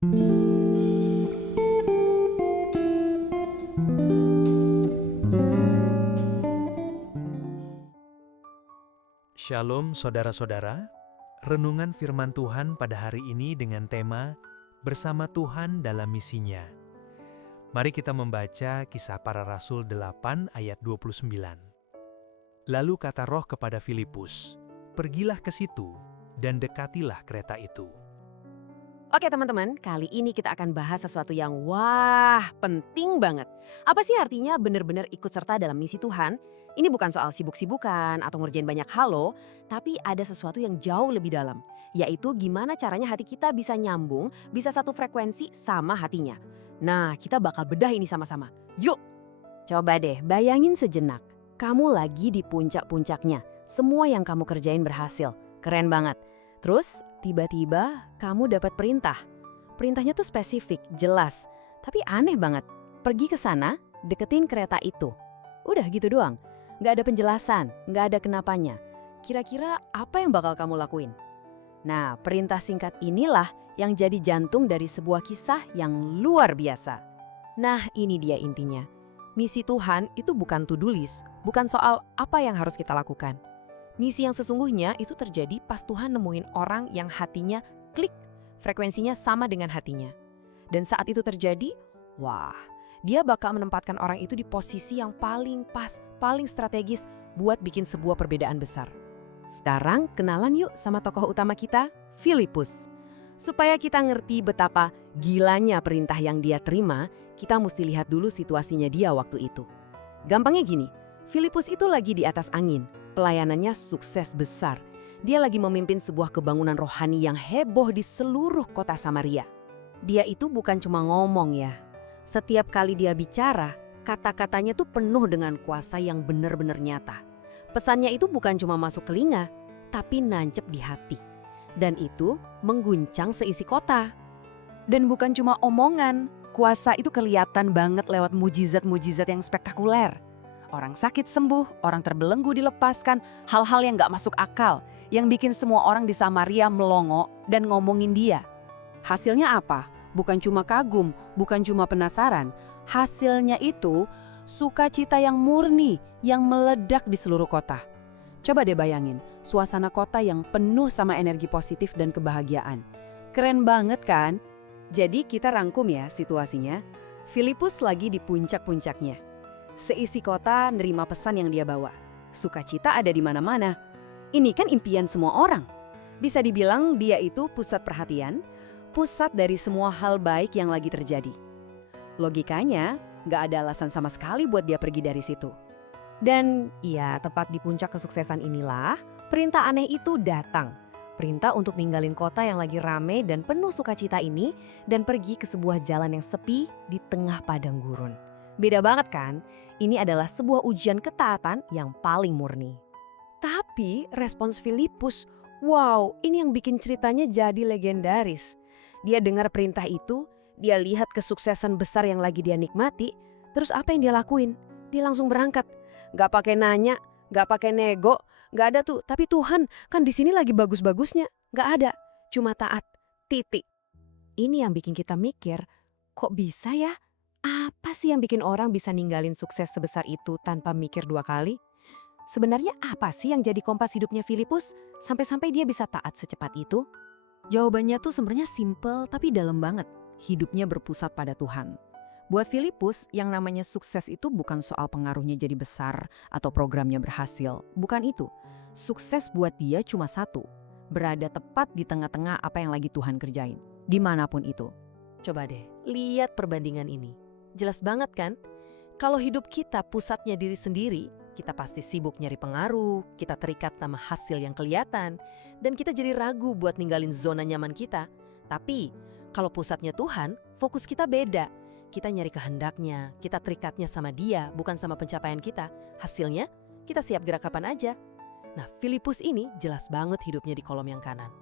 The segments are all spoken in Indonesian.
Shalom saudara-saudara, renungan firman Tuhan pada hari ini dengan tema Bersama Tuhan dalam Misinya. Mari kita membaca Kisah Para Rasul 8 ayat 29. Lalu kata Roh kepada Filipus, "Pergilah ke situ dan dekatilah kereta itu." Oke teman-teman, kali ini kita akan bahas sesuatu yang penting banget. Apa sih artinya benar-benar ikut serta dalam misi Tuhan? Ini bukan soal sibuk-sibukan atau ngerjain banyak hal loh, tapi ada sesuatu yang jauh lebih dalam. Yaitu gimana caranya hati kita bisa nyambung, bisa satu frekuensi sama hatinya. Nah, kita bakal bedah ini sama-sama. Yuk! Coba deh bayangin sejenak. Kamu lagi di puncak-puncaknya. Semua yang kamu kerjain berhasil. Keren banget. Terus tiba-tiba kamu dapat perintah. Perintahnya tuh spesifik, jelas. Tapi aneh banget. Pergi ke sana, deketin kereta itu. Udah gitu doang. Nggak ada penjelasan, nggak ada kenapanya. Kira-kira apa yang bakal kamu lakuin? Nah, perintah singkat inilah yang jadi jantung dari sebuah kisah yang luar biasa. Nah, ini dia intinya. Misi Tuhan itu bukan to-do list, bukan soal apa yang harus kita lakukan. Misi yang sesungguhnya itu terjadi pas Tuhan nemuin orang yang hatinya klik, frekuensinya sama dengan hatinya. Dan saat itu terjadi, dia bakal menempatkan orang itu di posisi yang paling pas, paling strategis buat bikin sebuah perbedaan besar. Sekarang kenalan yuk sama tokoh utama kita, Filipus. Supaya kita ngerti betapa gilanya perintah yang dia terima, kita mesti lihat dulu situasinya dia waktu itu. Gampangnya gini, Filipus itu lagi di atas angin. Pelayanannya sukses besar. Dia lagi memimpin sebuah kebangunan rohani yang heboh di seluruh kota Samaria. Dia itu bukan cuma ngomong ya. Setiap kali dia bicara, kata-katanya tuh penuh dengan kuasa yang benar-benar nyata. Pesannya itu bukan cuma masuk telinga, tapi nancep di hati. Dan itu mengguncang seisi kota. Dan bukan cuma omongan, kuasa itu kelihatan banget lewat mujizat-mujizat yang spektakuler. Orang sakit sembuh, orang terbelenggu dilepaskan, hal-hal yang gak masuk akal, yang bikin semua orang di Samaria melongo dan ngomongin dia. Hasilnya apa? Bukan cuma kagum, bukan cuma penasaran. Hasilnya itu sukacita yang murni, yang meledak di seluruh kota. Coba deh bayangin, suasana kota yang penuh sama energi positif dan kebahagiaan. Keren banget kan? Jadi kita rangkum ya situasinya. Filipus lagi di puncak-puncaknya. Seisi kota nerima pesan yang dia bawa. Sukacita ada di mana-mana. Ini kan impian semua orang. Bisa dibilang dia itu pusat perhatian, pusat dari semua hal baik yang lagi terjadi. Logikanya, nggak ada alasan sama sekali buat dia pergi dari situ. Dan ya, tepat di puncak kesuksesan inilah, perintah aneh itu datang. Perintah untuk ninggalin kota yang lagi rame dan penuh sukacita ini dan pergi ke sebuah jalan yang sepi di tengah padang gurun. Beda banget kan? Ini adalah sebuah ujian ketaatan yang paling murni. Tapi respons Filipus, ini yang bikin ceritanya jadi legendaris. Dia dengar perintah itu, dia lihat kesuksesan besar yang lagi dia nikmati, terus apa yang dia lakuin? Dia langsung berangkat. Gak pakai nanya, gak pakai nego, gak ada tuh. Tapi Tuhan, kan di sini lagi bagus-bagusnya. Gak ada, cuma taat, titik. Ini yang bikin kita mikir, kok bisa ya? Apa sih yang bikin orang bisa ninggalin sukses sebesar itu tanpa mikir dua kali? Sebenarnya apa sih yang jadi kompas hidupnya Filipus sampai-sampai dia bisa taat secepat itu? Jawabannya tuh sebenarnya simple tapi dalam banget. Hidupnya berpusat pada Tuhan. Buat Filipus, yang namanya sukses itu bukan soal pengaruhnya jadi besar atau programnya berhasil. Bukan itu. Sukses buat dia cuma satu. Berada tepat di tengah-tengah apa yang lagi Tuhan kerjain. Dimanapun itu. Coba deh, lihat perbandingan ini. Jelas banget kan? Kalau hidup kita pusatnya diri sendiri, kita pasti sibuk nyari pengaruh, kita terikat sama hasil yang kelihatan, dan kita jadi ragu buat ninggalin zona nyaman kita. Tapi, kalau pusatnya Tuhan, fokus kita beda. Kita nyari kehendaknya, kita terikatnya sama Dia, bukan sama pencapaian kita. Hasilnya, kita siap gerak kapan aja. Nah, Filipus ini jelas banget hidupnya di kolom yang kanan.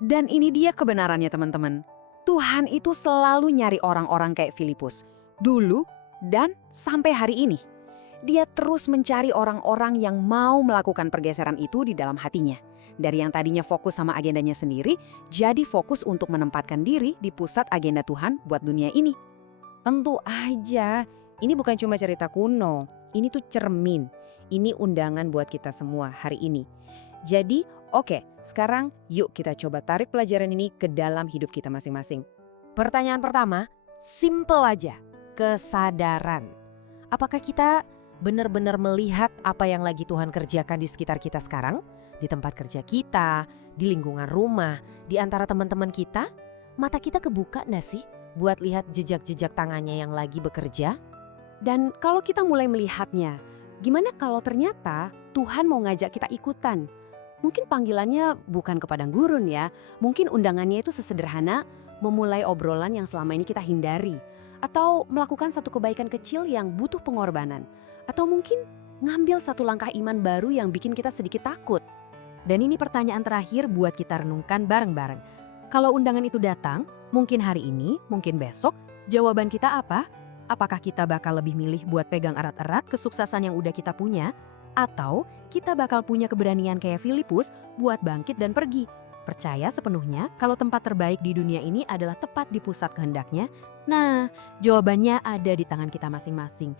Dan ini dia kebenarannya teman-teman. Tuhan itu selalu nyari orang-orang kayak Filipus. Dulu dan sampai hari ini. Dia terus mencari orang-orang yang mau melakukan pergeseran itu di dalam hatinya. Dari yang tadinya fokus sama agendanya sendiri, jadi fokus untuk menempatkan diri di pusat agenda Tuhan buat dunia ini. Tentu aja, ini bukan cuma cerita kuno, ini tuh cermin. Ini undangan buat kita semua hari ini. Jadi, oke, sekarang yuk kita coba tarik pelajaran ini ke dalam hidup kita masing-masing. Pertanyaan pertama, simple aja, kesadaran. Apakah kita benar-benar melihat apa yang lagi Tuhan kerjakan di sekitar kita sekarang? Di tempat kerja kita, di lingkungan rumah, di antara teman-teman kita? Mata kita kebuka nggak sih buat lihat jejak-jejak tangannya yang lagi bekerja? Dan kalau kita mulai melihatnya, gimana kalau ternyata Tuhan mau ngajak kita ikutan? Mungkin panggilannya bukan ke padang gurun ya, mungkin undangannya itu sesederhana memulai obrolan yang selama ini kita hindari, atau melakukan satu kebaikan kecil yang butuh pengorbanan, atau mungkin ngambil satu langkah iman baru yang bikin kita sedikit takut. Dan ini pertanyaan terakhir buat kita renungkan bareng-bareng. Kalau undangan itu datang, mungkin hari ini, mungkin besok, jawaban kita apa? Apakah kita bakal lebih milih buat pegang erat-erat kesuksesan yang udah kita punya? Atau kita bakal punya keberanian kayak Filipus buat bangkit dan pergi? Percaya sepenuhnya kalau tempat terbaik di dunia ini adalah tepat di pusat kehendaknya? Nah, jawabannya ada di tangan kita masing-masing.